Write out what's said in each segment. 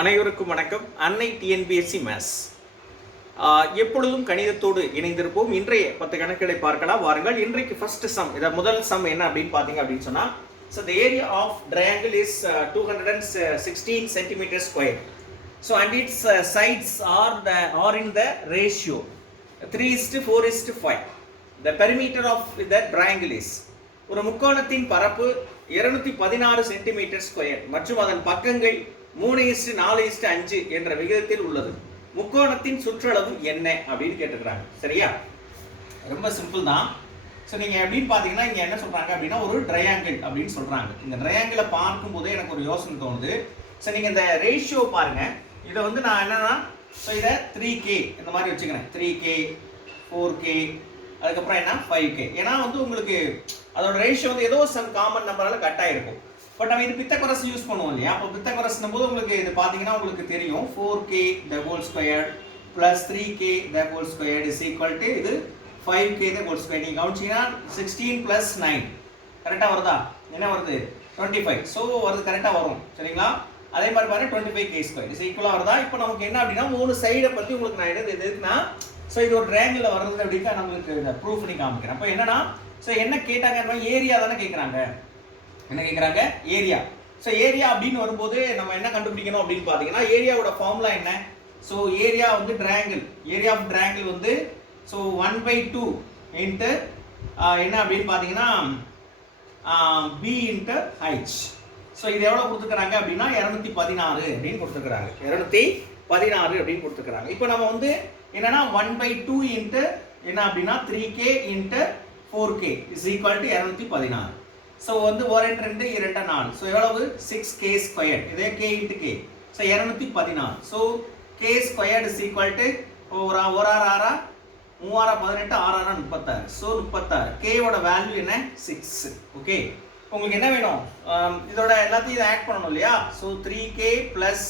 அனைவருக்கும் வணக்கம். அன்னை டிஎன்பிஎஸ்சி மேத்ஸ் எப்பொழுதும் கணிதத்தோடு இணைந்திருப்போம். இன்றைய 10 கணக்குகளை பார்க்கலாம் வாருங்கள். இன்றைக்கு ஃபர்ஸ்ட் சம், இத முதல் சம் என்ன அப்படின்னு பாத்தீங்க அப்படின்னு சொன்னா, so the area of triangle is 216 centimeter square. So and its sides are in the ratio 3:4:5. The perimeter of the triangle is, ஒரு முக்கோணத்தின் பரப்பு 216 சென்டிமீட்டர் ஸ்கொயர் மற்றும் அதன் பக்கங்கள் 3:4:5 என்ற விகிதத்தில் உள்ளது. முக்கோணத்தின் சுற்றளவு என்ன அப்படின்னு கேட்டுக்கிறாங்க. சரியா? ரொம்ப சிம்பிள் தான். ஸோ நீங்கள் எப்படின்னு பார்த்தீங்கன்னா இங்கே என்ன சொல்கிறாங்க அப்படின்னா, ஒரு ட்ரையாங்கிள் அப்படின்னு சொல்கிறாங்க. இந்த ட்ரையாங்கிளை பார்க்கும்போதே எனக்கு ஒரு யோசனை தோணுது. ஸோ நீங்கள் இந்த ரேஷியோ பாருங்கள். இதை வந்து நான் என்னன்னா, ஸோ இதை 3K இந்த மாதிரி வச்சுக்கிறேன். 3K 4K அதுக்கப்புறம் என்ன 5K. ஏன்னா வந்து உங்களுக்கு அதோட ரேஷியோ வந்து ஏதோ சம் காமன் நம்பரால் கட் ஆகிருக்கும். பட் நம்ம இது பித்தகோரஸ் யூஸ் பண்ணுவோம் இல்லையா? அப்போ பித்தகோரஸ்னும் போது உங்களுக்கு இது பார்த்தீங்கன்னா உங்களுக்கு தெரியும் 4K the whole square plus 3K the whole square is equal to இது 5K the whole square. நீங்கள் கவுனிச்சிங்கன்னா 16 plus 9 கரெக்டாக வருதா? என்ன வருது? 25. ஸோ வருது, கரெக்டாக வரும். சரிங்களா? அதே மாதிரி பாருங்க 25K square is ஈக்குவலாக வருதா? இப்போ நமக்கு என்ன அப்படின்னா 3 சைடை பற்றி உங்களுக்கு நான் எதுக்குன்னா, ஸோ இது ஒரு ட்ரையாங்கிளில் வருது அப்படின்னா நம்மளுக்கு இந்த ப்ரூஃப் பண்ணி காமிக்கிறேன். அப்போ என்னன்னா, ஸோ என்ன கேட்டாங்க, ஏரியா தானே கேட்குறாங்க. என்ன கேட்குறாங்க? ஏரியா. ஸோ ஏரியா அப்படின்னு வரும்போது நம்ம என்ன கண்டுபிடிக்கணும் அப்படின்னு பார்த்தீங்கன்னா, ஏரியாவோட ஃபார்முலா என்ன? ஸோ ஏரியா வந்து ட்ரையாங்கிள், ஏரியா ஆஃப் ட்ரையாங்கிள் வந்து ஸோ 1/2 இன்ட்டு என்ன அப்படின்னு பார்த்தீங்கன்னா B இன்ட்டு H. ஸோ இது எவ்வளோ கொடுத்துருக்குறாங்க அப்படின்னா 216 அப்படின்னு கொடுத்துருக்குறாங்க. 216 அப்படின்னு கொடுத்துருக்குறாங்க. இப்போ நம்ம வந்து என்னன்னா 1/2 இன்ட்டு என்ன அப்படின்னா 3K into 4K is equal to 216. So வந்து 1 2 2 4. ஸோ எவ்வளவு? 6K square. இதே K into K. So 216. So K squared is equal to ஒரு 6 6 3 18 6 36. ஸோ 36. Kயோட வேல்யூ என்ன? 6. ஓகே, உங்களுக்கு என்ன வேணும்? இதோட எல்லாத்தையும் இதை ஆட் பண்ணணும் இல்லையா? So 3K plus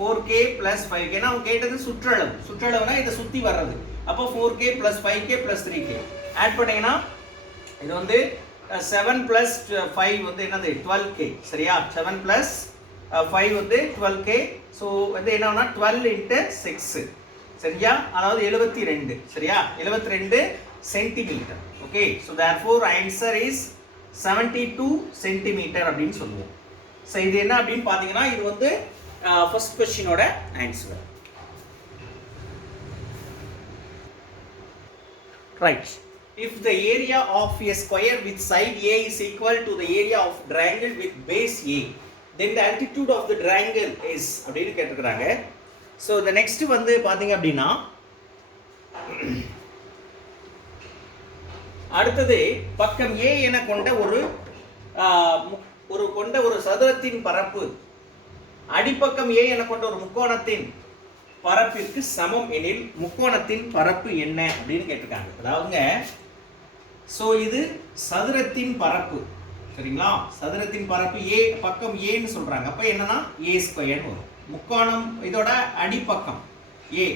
4K plus 5K. ஏன்னா அவங்க கேட்டது சுற்றளவு. சுற்றளவுனா இதை சுற்றி வர்றது. அப்போ 4K plus 5K plus 3K add பண்ணீங்கன்னா இது வந்து 7 plus 5 வந்து என்னது? 12K. சரியா? 7 plus 5 வந்து 12K. ஸோ வந்து என்னன்னா 12 into 6. சரியா? அதாவது 72. சரியா? 72 centimetre. Okay, so therefore answer is 72 centimetre அப்படின்னு சொல்லுவோம். ஸோ இது என்ன அப்படின்னு பார்த்தீங்கன்னா, இது வந்து ஃபர்ஸ்ட் கொஸ்டினோட answer. Right. If the area of a square with side A is equal to the area of triangle with base A, then the altitude of the triangle is அப்படின்னு கேட்டிருக்காங்க. So the next வந்து பாத்தீங்க அப்படின்னா, அடுத்தது பக்கம் A என கொண்ட ஒரு சதுரத்தின் பரப்பு அடிப்பக்கம் A என கொண்ட ஒரு முக்கோணத்தின் பரப்பிற்கு சமம் எனில் முக்கோணத்தின் பரப்பு என்ன அப்படின்னு கேட்டிருக்காங்க. அதாவதுங்க, ஸோ இது சதுரத்தின் பரப்பு. சரிங்களா? சதுரத்தின் பரப்பு A, பக்கம் ஏன்னு சொல்றாங்க. அப்போ என்னன்னா A ஸ்கொயர்னு வரும். முக்கோணம் இதோட அடிப்பக்கம் A.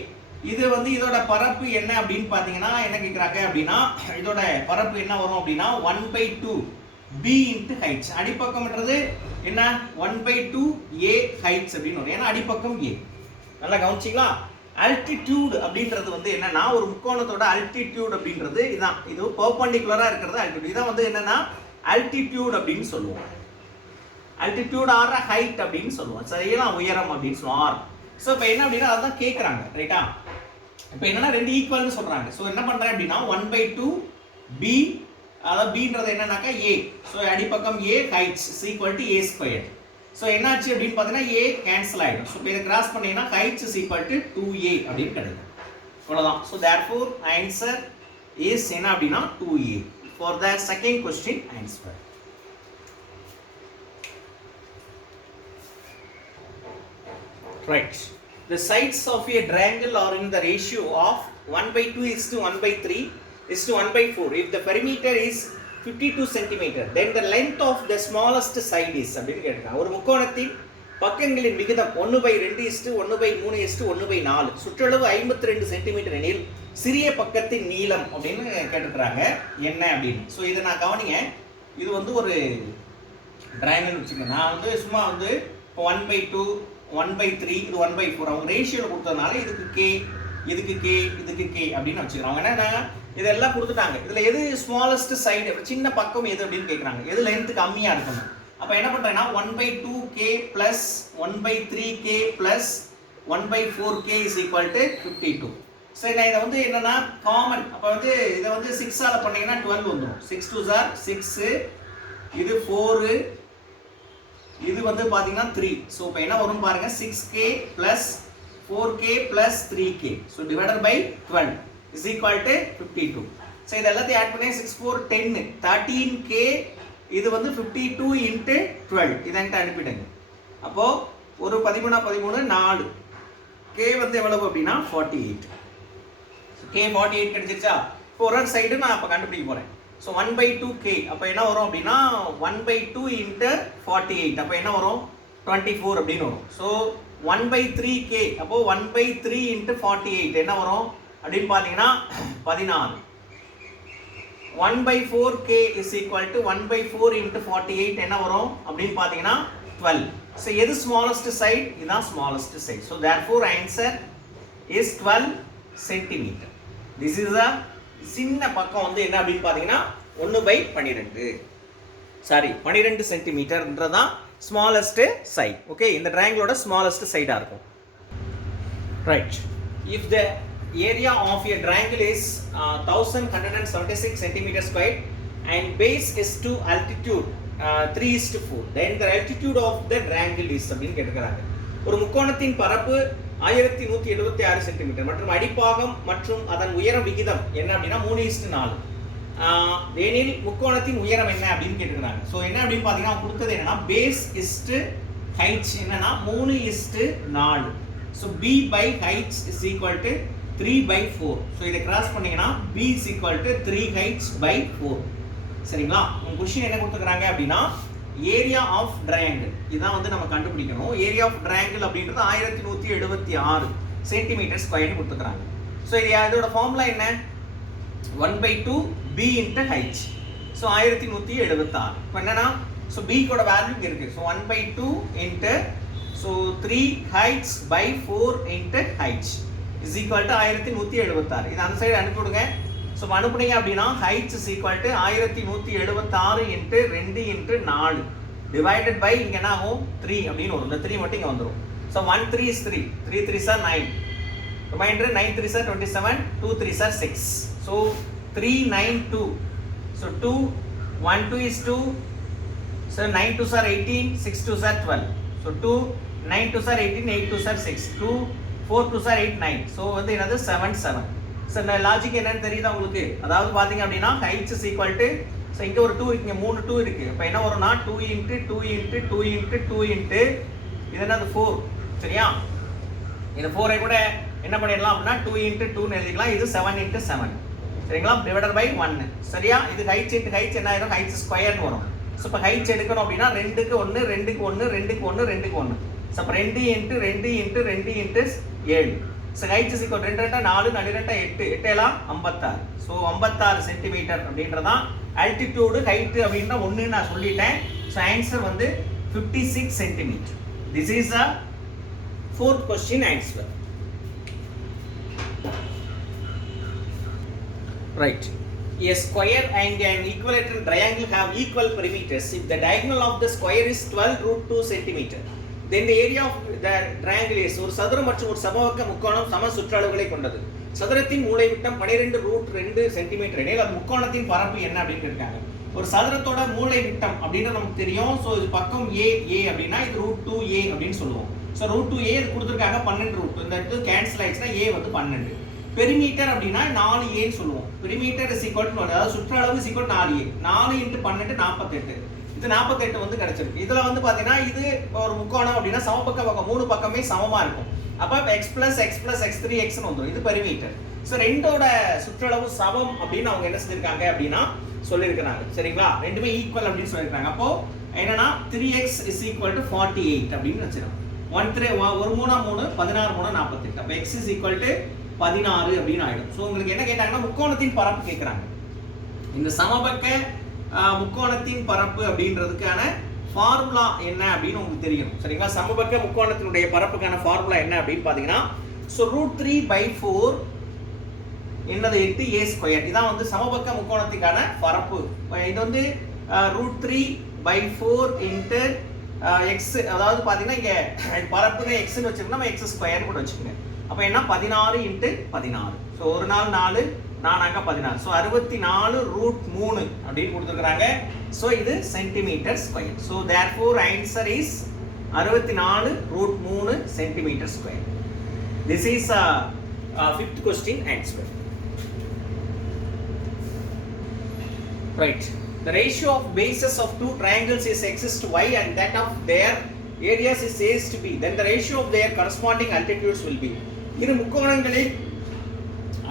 இது வந்து இதோட பரப்பு என்ன அப்படின்னு பார்த்தீங்கன்னா என்ன கேட்குறாங்க அப்படின்னா, இதோட பரப்பு என்ன வரும் அப்படின்னா 1/2 B இன்ட்டு H. அடிப்பக்கம்ன்றது என்ன? 1/2 A H அப்படின்னு வரும். ஏன்னா அடிப்பக்கம் A. நல்லா கவனிச்சிங்களா? ஆல்டிடியூட் அப்படின்றது வந்து என்னன்னா, ஒரு முக்கோணத்தோட ஆல்டிடியூட் அப்படின்றது இதான். இது பெர்பெண்டிகுலரா இருக்கிறது ஆல்டிடியூட். இதான் வந்து என்னன்னா ஆல்டிடியூட் அப்படின்னு சொல்லுவோம். ஆல்டிடியூட் ஆர் ஹைட் அப்படின்னு சொல்லுவோம். சரியா? உயரம் அப்படின்னு சொல்லுவோம் ஆர். ஸோ இப்போ என்ன அப்படின்னா அதான் கேட்குறாங்க. ரைட்டா? இப்போ என்னன்னா 2 ஈக்குவல்னு சொல்றாங்க. ஸோ என்ன பண்றேன் அப்படின்னா 1/2 B, அதாவது Bன்றது என்னன்னாக்கா A. ஸோ அடிப்பக்கம் A heights is equal to A square. So என்னாச்சு அப்படின்னு பார்த்தீங்கன்னா A கேன்சல் ஆகிடும். ஸோ இதை கிராஸ் பண்ணீங்கன்னா heights is equal to 2A அப்படின்னு கிடைக்கும். அவ்வளோதான். ஸோ therefore ஆன்சர் இஸ் என்ன அப்படின்னா 2A. For the second question answer. Right. The sides of a triangle are in the ratio of 1/2 is to 1/3 is to 1/4. If the perimeter is 52 centimeter, then the length of the smallest side is அப்படின்னு கேட்டிருக்காங்க. ஒரு முக்கோணத்தின் பக்கங்களின் விகிதம் 1/2 is to 1/3 is to 1/4. சுற்றளவு 52 centimetre எனில் சிறிய பக்கத்தின் நீளம் அப்படின்னு கேட்டிருக்கிறாங்க என்ன அப்படின்னு. ஸோ இதை நான் கவனிங்க. இது வந்து ஒரு ட்ரையாங்கிள் வச்சுக்கோங்க. நான் வந்து சும்மா வந்து 1/2 1/3, இது 1/4. அவங்க ரேஷியோல கொடுத்ததுனால இதுக்கு k, இதுக்கு k, இதுக்கு k அப்படின்னு வச்சுக்கிறோம். அவங்க என்ன இதெல்லாம் கொடுத்துட்டாங்க. இதுல எது ஸ்மாலஸ்ட் சைடு, சின்ன பக்கம் எது அப்படின்னு கேட்குறாங்க. எது லென்த் கம்மியா இருக்கணும். அப்போ என்ன பண்றேன்னா 1/2k plus 1/3k plus 1/4k is equal to 52. சரி, நான் இதை வந்து என்னன்னா காமன், அப்போ வந்து இதை வந்து 6ஆல பண்ணீங்கன்னா 12 வந்துடும். 6 2s are 6, இது 4, இது வந்து பார்த்தீங்கன்னா 3. ஸோ இப்போ என்ன வரும் பாருங்க, 6k plus 4k plus 3k. So divided by 12 is equal to 52. So இது எல்லாத்தையும் ஆட் பண்ணி 6 4 10 13k, இது வந்து 52 into 12. இதை என்கிட்ட அனுப்பிடுங்க. அப்போ ஒரு 13 13 4, k வந்து எவ்வளவு அப்படின்னா 48. k 48 கிடைச்சிருச்சா? இப்போ ஒரு சைடு நான் அப்போ கண்டுபிடிக்க போறேன். ஸோ 1/2k அப்போ என்ன வரும் அப்படின்னா 1/2 into 48, அப்போ என்ன வரும் 24 அப்படின்னு வரும். ஸோ 1/3k அப்போ 1/3 into 48 என்ன வரும் அப்படின்னு பார்த்தீங்கன்னா 16. 1/4k is equal to 1/4 into 48 என்ன வரும் அப்படின்னு பார்த்தீங்கன்னா 12. ஸோ எது ஸ்மாலஸ்ட் சைடு? இதுதான் smallest side. So therefore answer is 12 centimeter. This is a சின்ன பக்கம் வந்து என்ன அப்படின்னு பார்த்தீங்கன்னா 1/12, சாரி 12 சென்டிமீட்டர்ன்றதான் ஸ்மாலஸ்ட் சைடு. ஓகே, இந்த ட்ரையாங்கிளோட ஸ்மாலஸ்ட் சைடாக இருக்கும். Right, if the area of a triangle is 1176 centimeters squared and base is to altitude 3:4, then the altitude of the triangle is அப்படின்னு கேட்டுக்கிறாங்க. ஒரு முக்கோணத்தின் பரப்பு 1176 சென்டிமீட்டர் மற்றும் அடிப்பாகம் மற்றும் அதன் உயர விகிதம் என்ன அப்படின்னா 3:4. எனில் முக்கோணத்தின் உயரம் என்ன அப்படின்னு கேட்டுக்கிறாங்க. ஸோ என்ன அப்படின்னு பார்த்தீங்கன்னா கொடுத்தது என்னன்னா பேஸ் இஸ்டு ஹைட் என்னன்னா 3:4. So b by height is equal to 3/4. So இதை கிராஸ் பண்ணீங்கன்னா b is equal to 3h/4. சரிங்களா? உங்க கொஸ்டின் என்ன கொடுத்துக்கிறாங்க அப்படின்னா ஏரியா ஆஃப் ட்ரையாங்கிள், இதான் வந்து நம்ம கண்டுபிடிக்கணும். ஏரியா ஆஃப் ட்ரையாங்கிள் அப்படின்றது 1176 சென்டிமீட்டர் ஸ்கொயர்னு கொடுத்துக்கிறாங்க. ஸோ இது இதோட ஃபார்முலா என்ன? 1/2 b into h. ஸோ 1176. இப்போ என்னன்னா ஸோ b கோட வேல்யூ இங்கே இருக்கு. So 1/2 into so 3h/4 into h is equal to 1176. இது அந்த சைடு அனுப்பி விடுங்க. ஸோ அனுப்புனீங்க அப்படின்னா h is equal to 1176 into 2 into 4 divided by இங்கே என்ன ஆகும் 3 அப்படின்னு வரும். இந்த 3 மட்டும் இங்கே வந்துடும். So 1 3 is 3, 3 3s are 9, reminder 9 3s are 27, 2 3s are 6. So 392. So 2 1 2 is 2, so 9 2s are 18, 6 2s are 12. So 2 9 2s are 18, 8 2s are 6, 2 4 2s are 8 9. So வந்து என்னது 7 7. ஸோ இந்த லாஜிக் என்னன்னு தெரியுதா உங்களுக்கு? அதாவது பார்த்தீங்க அப்படின்னா h is equal to, so இங்கே ஒரு 2 இருக்கு, 3 2 இருக்கு. இப்போ என்ன வரும்னா 2 into 2 into 2 into 2 into இது என்னது 4. சரியா? இந்த 4ஐ கூட என்ன பண்ணிடலாம் அப்படின்னா 2 into 2ன்னு எழுதிக்கலாம். இது 7 into 7. சரிங்களா? Divided by 1. சரியா? இது h into h என்ன ஆயிடும்? h ஸ்கொயர்னு வரும். ஸோ இப்போ h எடுக்கணும் அப்படின்னா 2க்கு 1 2க்கு 1 2க்கு 1 2க்கு 1. ஸோ அப்போ 2 into 2 into 2 into 7. So h is equal 2 2 4 4 2 8 8 எல்லாம் 56. ஸோ 56 சென்டிமீட்டர் அப்படின்றதான் ஆல்டிடியூடு ஹைட் அப்படின்னா 1 நான் சொல்லிட்டேன். ஸோ ஆன்சர் வந்து 56 centimetre. This is a fourth question answer. Right. A square and an equilateral triangle have equal perimeters. If the diagonal of the square is 12√2 centimeter, then the area of the triangle is ஒரு சதுரம் மற்றும் ஒரு சமபக்க முக்கோணம் சம சுற்றளவுகளை கொண்டது. சதுரத்தின் மூலை விட்டம் 12√2 சென்டிமீட்டர் எனில் அது முக்கோணத்தின் பரப்பு என்ன அப்படின்னு இருக்காங்க. ஒரு சதுரத்தோட மூலை விட்டம் அப்படின்னு நமக்கு தெரியும். ஸோ இது பக்கம் a அப்படின்னா இது √2a அப்படின்னு சொல்லுவோம். ஸோ √2a இது கொடுத்துருக்காங்க 12√2. இந்த இடத்துல கேன்சல் ஆயிடுச்சுன்னா a வந்து 12. பெரிமீட்டர் அப்படின்னா 4a சொல்லுவோம். பெரிமீட்டர் இஸ் ஈக்குவல் டு, அதாவது சுற்றளவு இஸ் ஈக்குவல் 4a. 4 into 12 48. இது 48 வந்து கிடைச்சிருக்கு. இதுல வந்து பாத்தீங்கன்னா இது ஒரு முக்கோணம் அப்படின்னா சமபக்க பக்கம் 3 பக்கமே சமமா இருக்கும். அப்ப x plus x plus x 3x ன்னு வந்துரும். இது பெரிமீட்டர். ஸோ ரெண்டோட சுற்றளவு சமம் அப்படின்னு அவங்க என்ன செஞ்சிருக்காங்க அப்படின்னா சொல்லியிருக்கிறாங்க. சரிங்களா? ரெண்டுமே ஈக்குவல் அப்படின்னு சொல்லியிருக்காங்க. அப்போ என்னன்னா 3x is equal to 48 அப்படின்னு வச்சிருக்கோம். 1 3 1 3 16 3 48. அப்போ x is equal to 16 அப்படின்னு ஆயிடும். ஸோ உங்களுக்கு என்ன கேட்டாங்கன்னா முக்கோணத்தின் பரப்பு கேட்குறாங்க. இந்த சமபக்க முக்கோணத்தின் பரப்பு அப்படின்றதுக்கான ஃபார்முலா என்ன அப்படின்னு உங்களுக்கு தெரியும் சரிங்களா. சமபக்க முக்கோணத்தினுடைய பரப்புக்கான ஃபார்முலா என்ன அப்படின்னு பார்த்தீங்கன்னா ஸோ √3/4 என்னது 8a². இதான் வந்து சமபக்க முக்கோணத்துக்கான பரப்பு. இது வந்து √3/4 இன்ட்டு எக்ஸ், அதாவது பார்த்தீங்கன்னா இங்கே பரப்புங்க எக்ஸ்ன்னு வச்சுருக்கோம், நம்ம x² கூட வச்சுக்கோங்க. அப்போ என்ன 16 இன்ட்டு 16. ஸோ ஒரு நாள் 4 4 16. ஸோ 64√3 அப்படின்னு கொடுத்துருக்குறாங்க. ஸோ இது cm². So therefore answer is 64√3 cm². This is fifth question answer. Right. The ratio of bases of two triangles is x is to y and that of their areas is a is to b. Then the ratio of their corresponding altitudes will be. இரு முக்கோணங்களின்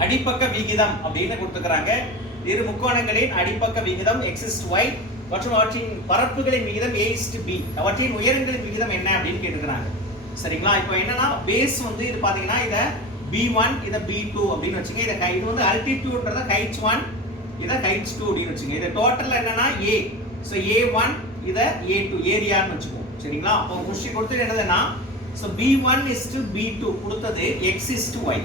அடிப்பக்க விகிதம் அப்படின்னு கொடுத்துக்கிறாங்க. இரு முக்கோணங்களின் அடிப்பக்க விகிதம் x is to y மற்றும் அவற்றின் பரப்புகளின் விகிதம் a is to b. அவற்றின் உயரங்களின் விகிதம் என்ன அப்படின்னு கேட்டுக்கிறாங்க. சரிங்களா. இப்போ என்னன்னா பேஸ் வந்து இது பாத்தீங்கன்னா இத b1 இத b2 அப்படின்னு வச்சுங்க. இது வந்து altitudeன்றத h1 இத h2 அப்படின்னு வச்சுங்க. இது டோட்டல் என்னன்னா a. சோ a1 இத a2 ஏரியான்னு வச்சுக்கோங்க. சரிங்களா. அப்போ கொஸ்டின் கொடுத்தது என்னதுன்னா so b1 is to b2 கொடுத்தது x is to y.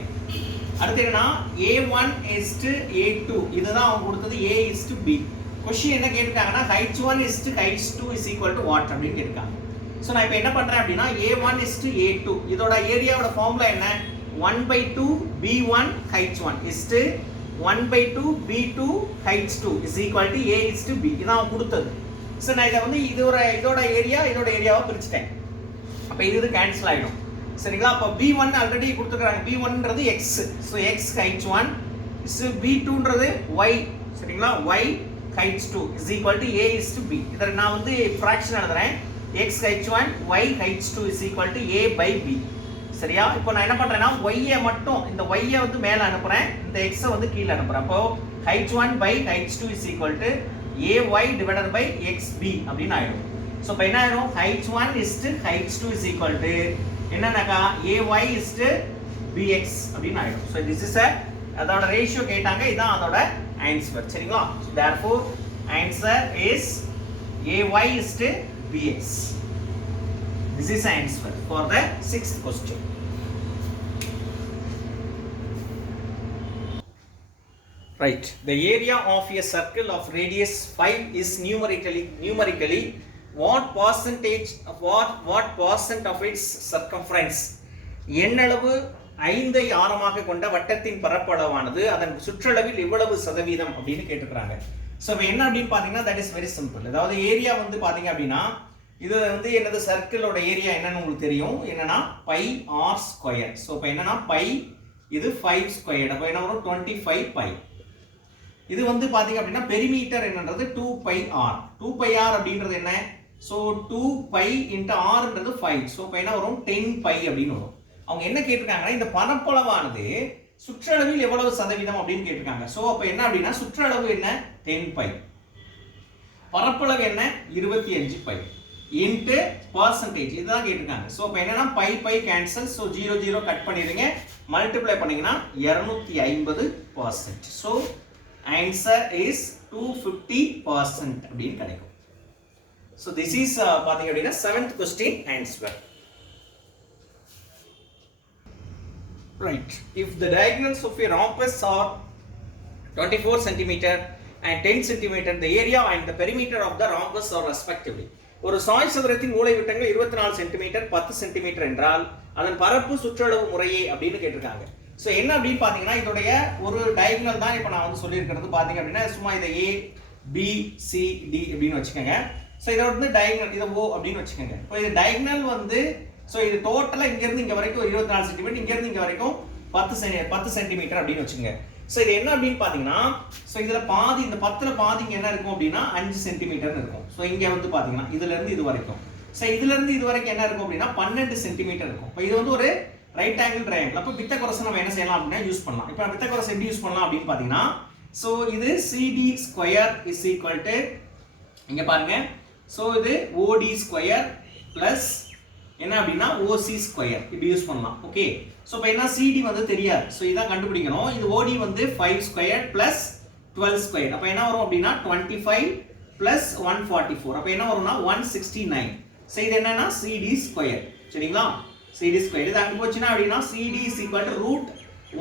அடுத்து என்னன்னா a1 is to a2 இதுதான் அவங்க கொடுத்தது a is to b. Question என்ன கேட்டிருக்காங்கன்னா h1 is to h2 is equal to what அப்படின்னு கேட்டிருக்காங்க. சோ நான் இப்போ என்ன பண்றேன் அப்படின்னா a1 is to a2 இதோட ஏரியாவோட ஃபார்முலா என்ன 1/2 b1 h1 is to 1/2 b2 h2 is equal to a is to b. இதான் கொடுத்தது. சோ நான் இத வந்து இதோட ஏரியாவை பிரிச்சிட்டேன். அப்ப இது கேன்சல் ஆயிடும். சரிங்களா. அப்ப b1 ஆல்ரெடி கொடுத்துக்கறாங்க. b1ன்றது x. So x h1 is b2ன்றது y. சரிங்களா. y h2 is equal to a is to b. இத நான் வந்து ஃபிராக்ஷன் எழுதுறேன். x h1 y h2 is equal to a by b. சரியா. இப்போ நான் என்ன பண்றேன்னா y மட்டும் இந்த y வந்து மேல அனுப்புறேன், இந்த x வந்து கீழ அனுப்புறேன். அப்போ h1 by h2 is equal to ay divided by xb அப்படினு ஆயிடும். சோ இப்போ என்ன ஆயிடும் h1 is to h2 is equal to என்னன்னாக்கா ay is to bx அப்படினு ஆயிடும். சோ this is அதோட ரேஷியோ கேட்டாங்க, இதான் அதோட ஆன்சர். சரிங்களா. therefore answer is ay is to bx. This is answer for the sixth question. Right. The area of a circle of radius 5 is numerically what percent of its circumference. எண்ணளவு 5 ஐ ஆரமாக கொண்ட வட்டத்தின் பரப்பளவானது அதன் சுற்றளவில் எவ்வளவு சதவீதம் அப்படின்னு கேட்டுக்கிறாங்க. சோ என்ன அப்படின்னு பாத்தீங்கன்னா that is very simple. அதாவது ஏரியா வந்து பாத்தீங்க அப்படின்னா இது வந்து என்னது சர்க்கிளோட ஏரியா என்னன்னு உங்களுக்கு தெரியும், என்னன்னா பை ஆர் ஸ்கொயர். சோ இப்போ என்னன்னா பை இது 5 ஸ்கொயர். அப்ப என்ன வரும் 25 பை. இது வந்து பாத்தீங்க அப்படின்னா பெரிமீட்டர் என்னன்றது 2 பை ஆர். 2 பை ஆர் அப்படின்றது என்ன, சோ 2 பை இன்டு ஆர்ன்றது 5. சோ இப்போ என்ன வரும் 10 பை அப்படின்னு வரும். அவங்க என்ன கேட்டிருக்காங்கன்னா இந்த பரப்பளவானது சுற்றளவில் எவ்வளவு சதவீதம் அப்படின்னு கேட்டிருக்காங்க. சோ அப்ப என்ன அப்படின்னா சுற்றளவு என்ன 10 பை, பரப்பளவு என்ன 25 பை இன்டு பர்சன்டேஜ் இதுதான் கேட்டிருக்காங்க. சோ அப்ப என்னன்னா by by cancel. So 0 0 cut பண்ணிடுங்க, மல்டிப்ளை பண்ணீங்கன்னா 250%. சோ ஆன்சர் இஸ் 250% அப்படின்னு கிடைக்கும். சோ திஸ் இஸ் பாத்தீங்க அப்படின்னா 7th question answer. Right. If the diagonals of a rhombus are 24 cm and 10 cm, the area and the perimeter of the rhombus are respectively. ஒரு சாய் சதுரத்தின் மூலைவிட்டங்கள் 24 centimetre 10 centimetre என்றால் அதன் பரப்பு சுற்றளவு முறையே அப்படின்னு கேட்டிருக்காங்க. ஸோ என்ன அப்படின்னு பார்த்தீங்கன்னா இதோடைய ஒரு டயகனல் தான் இப்போ நான் வந்து சொல்லியிருக்கிறது. பார்த்தீங்க அப்படின்னா சும்மா இதை ஏ பி சி டி அப்படின்னு வச்சுக்கோங்க. ஸோ இதோட வந்து டயகனல் இதை ஓ அப்படின்னு வச்சுக்கோங்க. இப்போ இது டயகனல் வந்து ஸோ இது டோட்டலாக இங்கேருந்து இங்கே வரைக்கும் 24 சென்டிமீட்டர், இங்கேருந்து இங்கே வரைக்கும் 10 சென்டிமீட்டர் அப்படின்னு வச்சுக்கோங்க. ஸோ இது என்ன அப்படின்னு பார்த்தீங்கன்னா ஸோ இதில் பாதி இந்த 10ல் பாதி இங்கே என்ன இருக்கும் அப்படின்னா 5 சென்டிமீட்டர்னு இருக்கும். ஸோ இங்கே வந்து பார்த்தீங்கன்னா இதுலேருந்து இது வரைக்கும், ஸோ இதுலேருந்து இது வரைக்கும் என்ன இருக்கும் அப்படின்னா 12 சென்டிமீட்டர் இருக்கும். இப்போ இது வந்து ஒரு ரைட் ஆங்கிள் ட்ரையாங்கிள். அப்போ பித்தகோரஸை நம்ம என்ன செய்யலாம் அப்படின்னா யூஸ் பண்ணலாம். இப்போ பித்தகோரஸ் எப்படி யூஸ் பண்ணலாம் அப்படின்னு பார்த்தீங்கன்னா ஸோ இது CD square is equal to இங்கே பாருங்க, ஸோ இது ஓடி ஸ்கொயர் பிளஸ் என்ன அப்படின்னா ஓசி ஸ்கொயர் இப்படி யூஸ் பண்ணலாம். ஓகே. ஸோ இப்போ என்ன சிடி வந்து தெரியாது, ஸோ இதான் கண்டுபிடிக்கணும். இது ஓடி வந்து 5 ஸ்கொயர் பிளஸ் 12 ஸ்கொயர். அப்போ என்ன வரும் அப்படின்னா 25 பிளஸ் 144. அப்போ என்ன வரும்னா 169. ஸோ இது என்னன்னா CD ஸ்கொயர். சரிங்களா? CD square. இது அங்கே போச்சுன்னா அப்படின்னா CD is equal to root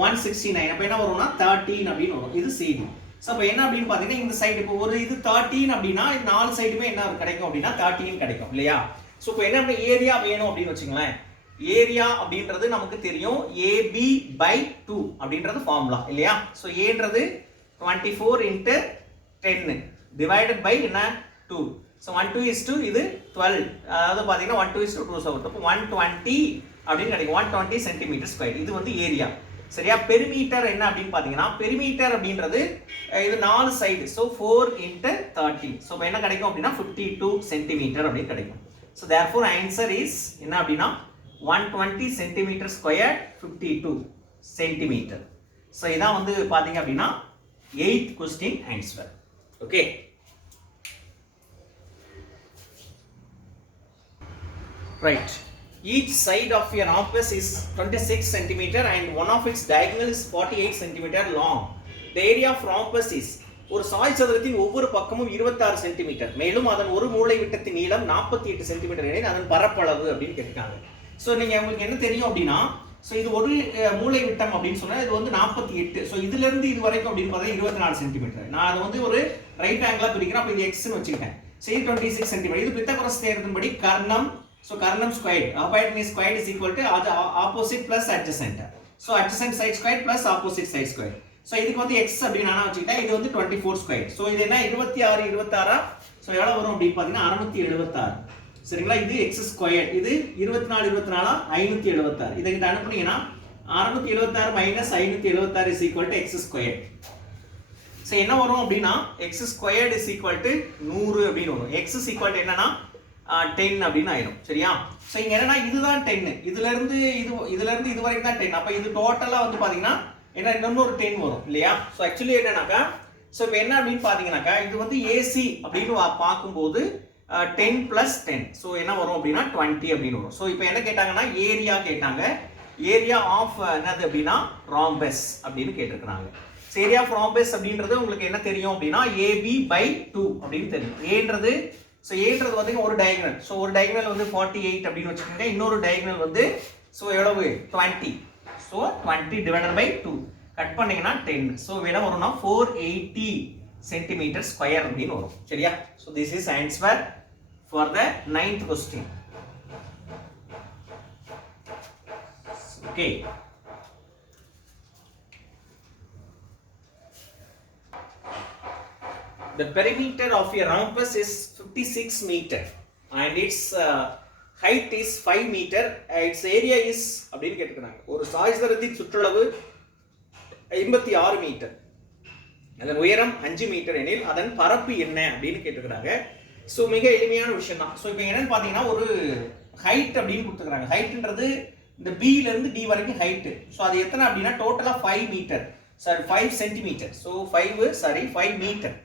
169. அப்போ என்ன வரும்னா 13 அப்படின்னு வரும். இது CD. ஸோ அப்போ என்ன அப்படின்னு பார்த்தீங்கன்னா இந்த சைடு இப்போ ஒரு இது 13 அப்படின்னா இது 4 சைடுமே என்ன கிடைக்கும் அப்படின்னா 13 கிடைக்கும் இல்லையா? ஸோ இப்போ என்ன அப்படி ஏரியா வேணும் அப்படின்னு வச்சுங்களேன். ஏரியா அப்படின்றது நமக்கு தெரியும் AB by 2 அப்படின்றது ஃபார்முலா இல்லையா? ஸோ ஏன்றது 24 into 10 divided by என்ன 2. ஸோ 1/2 இது 12. அதாவது பார்த்தீங்கன்னா 1/2 ஸோ அப்போ 120 அப்படின்னு கிடைக்கும். 120 சென்டிமீட்டர் ஸ்கொயர். இது வந்து ஏரியா. சரியா? பெரிமீட்டர் என்ன அப்படின்னு பார்த்தீங்கன்னா பெரிமீட்டர் அப்படின்றது இது 4 சைடு. So 4 into 13. ஸோ இப்போ என்ன கிடைக்கும் அப்படின்னா 52 சென்டிமீட்டர் அப்படின்னு கிடைக்கும். ஸோ தேர்ஃபோர் ஆன்சர் இஸ் என்ன அப்படின்னா 120 சென்டிமீட்டர் ஸ்கொயர் 52 சென்டிமீட்டர். ஸோ இதான் வந்து பார்த்தீங்க அப்படின்னா 8th question answer. Okay. Right. Each side of a rhombus is 26 cm and one of its diagonal is 48 cm long. The area of rhombus is ஒரு சாய் சதுரத்தின் ஒவ்வொரு பக்கமும் 26 சென்டிமீட்டர், மேலும் அதன் ஒரு மூலை விட்டத்தின் நீளம் 48 சென்டிமீட்டர் எனில் அதன் பரப்பளவு அப்படின்னு கேட்டிருக்காங்க. ஸோ நீங்கள் உங்களுக்கு என்ன தெரியும் அப்படின்னா ஸோ இது ஒரு மூலை விட்டம் அப்படின்னு சொன்னால் இது வந்து 48. ஸோ இதுலேருந்து இது வரைக்கும் அப்படின்னு பார்த்தா 24 சென்டிமீட்டர். நான் அதை வந்து ஒரு ரைட் ஆங்கிளாக பிரிக்கிறேன். அப்போ இது எக்ஸ்ன்னு வச்சுக்கிட்டேன். ஸோ இது 26 சென்டிமீட்டர். இது Pythagoras தேற்றத்தின்படி Karnam. So Karnam squared, hypotenuse squared is equal to opposite plus adjacent. So adjacent side squared plus opposite side squared. So இதுக்கு வந்து x அப்படி நான் வச்சுக்கிட்டேன். இது வந்து 24 squared. So இது என்ன 26 26. So எவ்வளவு வரும் அப்படி பார்த்தீங்கன்னா 676. சரிங்களா? இது x squared. இது 24 24 576. இதை கிட்ட அனுப்புனீங்கன்னா 676 minus 576 is equal to x squared. So என்ன வரும் அப்படின்னா x squared is equal to 100 அப்படின்னு வரும். x is equal to என்னன்னா 10 அப்படின்னு ஆயிடும். சரியா? ஸோ இங்க என்னன்னா இதுதான் 10. இதுல இருந்து இது வரைக்கும் தான் 10. அப்ப இது டோட்டலா வந்து பாத்தீங்கன்னா என்ன இன்னொரு 10 வரும் இல்லையா? ஸோ ஆக்சுவலி என்னன்னாக்கா ஸோ இப்போ என்ன அப்படின்னு பாத்தீங்கன்னாக்கா இது வந்து AC அப்படின்னு பார்க்கும்போது 10 plus 10. ஸோ என்ன வரும் அப்படின்னா 20 அப்படின்னு வரும். ஸோ இப்போ என்ன கேட்டாங்கன்னா ஏரியா கேட்டாங்க. ஏரியா ஆஃப் என்னது அப்படின்னா ராம்பஸ் அப்படின்னு கேட்டிருக்கிறாங்க. ஏரியா ஆஃப் ராம்பஸ் அப்படின்றது உங்களுக்கு என்ன தெரியும் அப்படின்னா AB by 2 அப்படின்னு தெரியும். ஏன்றது ஸோ ஏன்றது வந்து ஒரு டயகனல். ஸோ ஒரு டயகனல் வந்து 48 அப்படின்னு வச்சுக்கோங்க. இன்னொரு டயகனல் வந்து ஸோ எவ்வளவு 20. ஸோ 20 டிவைடட் பை 2 கட் பண்ணீங்கன்னா 10. ஸோ என்ன வரும்னா 480 சென்டிமீட்டர் ஸ்கொயர் அப்படின்னு வரும். சரியா? So this is answer for the 9th question. Okay. The perimeter of a rhombus is 56 meter and its height is 5 meter. Its area is அப்படின்னு கேட்டிருக்காங்க. ஒரு சாய் சதுரத்தின் சுற்றளவு 56 மீட்டர், அதன் உயரம் 5 மீட்டர் எனில் அதன் பரப்பு என்ன அப்படின்னு கேட்டிருக்காங்க. ஸோ மிக எளிமையான விஷயம் தான். ஸோ இப்போ என்னன்னு பார்த்தீங்கன்னா ஒரு ஹைட் அப்படின்னு கொடுத்துருக்காங்க. ஹைட்ன்றது இந்த பில இருந்து டி வரைக்கும் ஹைட். ஸோ அது எத்தனை அப்படின்னா டோட்டலாக 5 metre, sorry 5 centimetre. So 5 metre.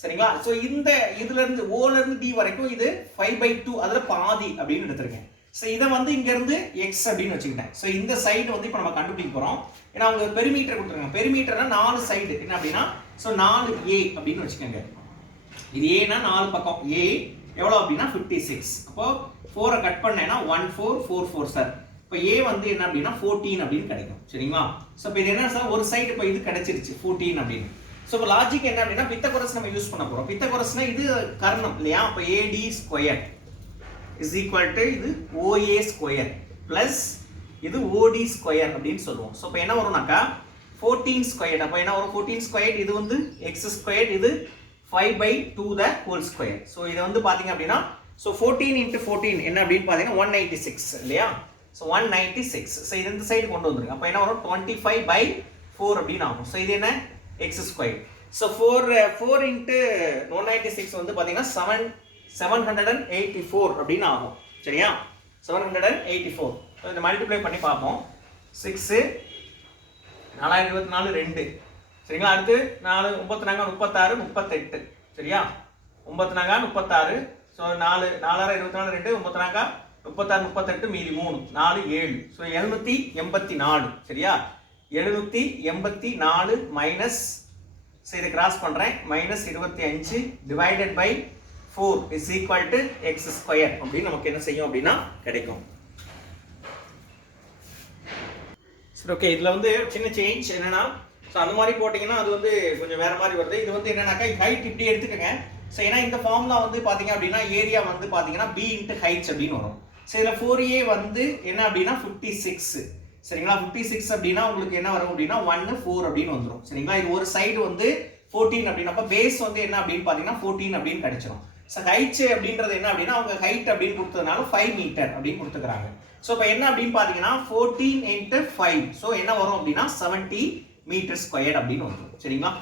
சரிங்களா? ஸோ இந்த இதுல இருந்து ஓல இருந்து டி வரைக்கும் இது 5/2, அதுல பாதி அப்படின்னு எடுத்திருக்கேன். ஸோ இதை வந்து இங்க இருந்து எக்ஸ் அப்படின்னு வச்சுக்கிட்டேன். ஸோ இந்த சைடு வந்து இப்போ நம்ம கண்டுபிடிக்க போறோம். ஏன்னா அவங்க பெரிமீட்டர் கொடுத்துருக்காங்க. பெரிமீட்டர்னா 4 சைடு என்ன அப்படின்னா ஸோ 4A அப்படின்னு வச்சுக்கோங்க. இது ஏன்னா 4 பக்கம் A எவ்வளோ அப்படின்னா 56. அப்போ 4 கட் பண்ணேன்னா 1444 சார். இப்போ A வந்து என்ன அப்படின்னா 14 அப்படின்னு கிடைக்கும். சரிங்களா? ஸோ இப்போ இது என்ன சார் ஒரு சைடு இப்போ இது கிடைச்சிருச்சு 14 அப்படின்னு. ஸோ இப்போ லாஜிக் என்ன அப்படின்னா பித்தகோரஸ் நம்ம யூஸ் பண்ண போறோம். பித்தகோரஸ்னா இது கர்ணம் இல்லையா? அப்போ AD square is equal to இது OA ஸ்கொயர் பிளஸ் இது OD ஸ்கொயர் அப்படின்னு சொல்லுவோம். ஸோ இப்போ என்ன வரும்னாக்கா 14 ஸ்கொயர். அப்போ என்ன வரும் 14 ஸ்கொயர், இது வந்து எக்ஸ் ஸ்கொயர், இது 5/2 த ஹோல் ஸ்கொயர். ஸோ இதை வந்து பார்த்தீங்க அப்படின்னா ஸோ 14 into 14 என்ன அப்படின்னு பார்த்தீங்கன்னா 196 இல்லையா? ஸோ 196. ஸோ இது இந்த சைடு கொண்டு வந்துருங்க. அப்போ என்ன வரும் 25/4 அப்படின்னு ஆகும். ஸோ இது என்ன எக்ஸ் ஸ்கொயர். ஸோ 4 into 196 வந்து பார்த்தீங்கன்னா 784 அப்படின்னு ஆகும். சரியா? 784. ஸோ இதை மல்டிப்ளை பண்ணி பார்ப்போம். 6 4024 2. சரிங்களா? அடுத்து 4 9 36 38. சரியா? 9 36. ஸோ 4 4 24 2 9 36 38 மீதி 3 4 7. ஸோ 784. சரியா? 784 மைனஸ் ஸோ இதை கிராஸ் பண்ணுறேன். -25 divided by 4 is equal to x square அப்படின்னு நமக்கு என்ன செய்யும் அப்படின்னா கிடைக்கும். சரி, ஓகே. இதில் வந்து சின்ன சேஞ்ச் என்னன்னா, ஸோ அந்த மாதிரி போட்டிங்கன்னா அது வந்து கொஞ்சம் வேறு மாதிரி வருது. இது வந்து என்னன்னாக்கா ஹைட் இப்படி எடுத்துக்கோங்க. ஸோ ஏன்னா இந்த ஃபார்முலா வந்து பார்த்தீங்க அப்படின்னா ஏரியா வந்து பார்த்தீங்கன்னா பி இன்ட்டு ஹைட்ஸ் அப்படின்னு வரும். ஸோ இதில் 4a வந்து என்ன அப்படின்னா 56. சரிங்களா? 56 அப்படின்னா உங்களுக்கு என்ன வரும் அப்படின்னா 1 4 அப்படின்னு வந்துடும். சரிங்களா? இது ஒரு சைடு வந்து 14 அப்படின்னப்ப பேஸ் வந்து என்ன அப்படின்னு பார்த்தீங்கன்னா 14 அப்படின்னு கிடைச்சிடும். ஸோ ஹைட்ஸ் அப்படின்றது என்ன அப்படின்னா அவங்க ஹைட் அப்படின்னு கொடுத்ததுனால 5 மீட்டர் அப்படின்னு கொடுத்துக்கிறாங்க. ஸோ இப்போ என்ன அப்படின்னு பார்த்தீங்கன்னா 14 into 5. ஸோ என்ன வரும் அப்படின்னா 70 மீட்டர் ஸ்கொயர் அப்படின்னு வந்துடும். சரிங்களா?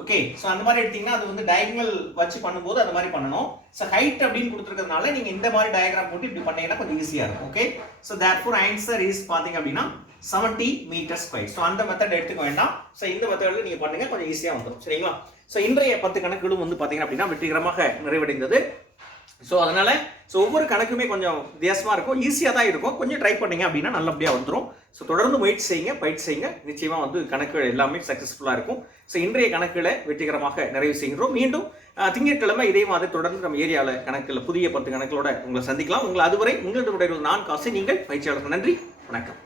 ஓகே. ஸோ அந்த மாதிரி எடுத்தீங்கன்னா அது வந்து டயகனல் வச்சு பண்ணும்போது அந்த மாதிரி பண்ணணும். ஸோ ஹைட் அப்படின்னு கொடுத்துருக்கிறதுனால நீங்கள் இந்த மாதிரி டயக்ராம் போட்டு இப்படி பண்ணீங்கன்னா கொஞ்சம் ஈஸியாக இருக்கும். Okay. So therefore answer is பார்த்தீங்க அப்படின்னா 70 மீட்டர் ஸ்கொயர். ஸோ அந்த மெத்தட் எடுத்துக்க வேண்டாம். ஸோ இந்த மெத்தடில் நீங்கள் பண்ணுங்க, கொஞ்சம் ஈஸியாக வந்துடும். சரிங்களா? ஸோ இன்றைய 10 கணக்குகளும் வந்து பார்த்தீங்க அப்படின்னா வெற்றிகரமாக நிறைவடைந்தது. ஸோ அதனால ஒவ்வொரு கணக்குமே கொஞ்சம் வித்தியாசமாக இருக்கும், ஈஸியாக தான் இருக்கும். கொஞ்சம் ட்ரை பண்ணீங்க அப்படின்னா நல்லபடியாக வந்துடும். ஸோ தொடர்ந்து முயற்சி செய்யுங்க, பயிற்சி செய்யுங்க. நிச்சயமாக வந்து கணக்குகள் எல்லாமே சக்ஸஸ்ஃபுல்லாக இருக்கும். ஸோ இன்றைய கணக்குகளை வெற்றிகரமாக நிறைவு செய்கிறோம். மீண்டும் திங்கட்கிழமை இதே மாதிரி தொடர்ந்து நம்ம ஏரியாவில் கணக்கில் புதிய 10 கணக்குகளோட உங்களை சந்திக்கலாம். உங்களை அதுவரை உங்களிடம் நான் காசு, நீங்கள் பயிற்சியாளர்கள். நன்றி, வணக்கம்.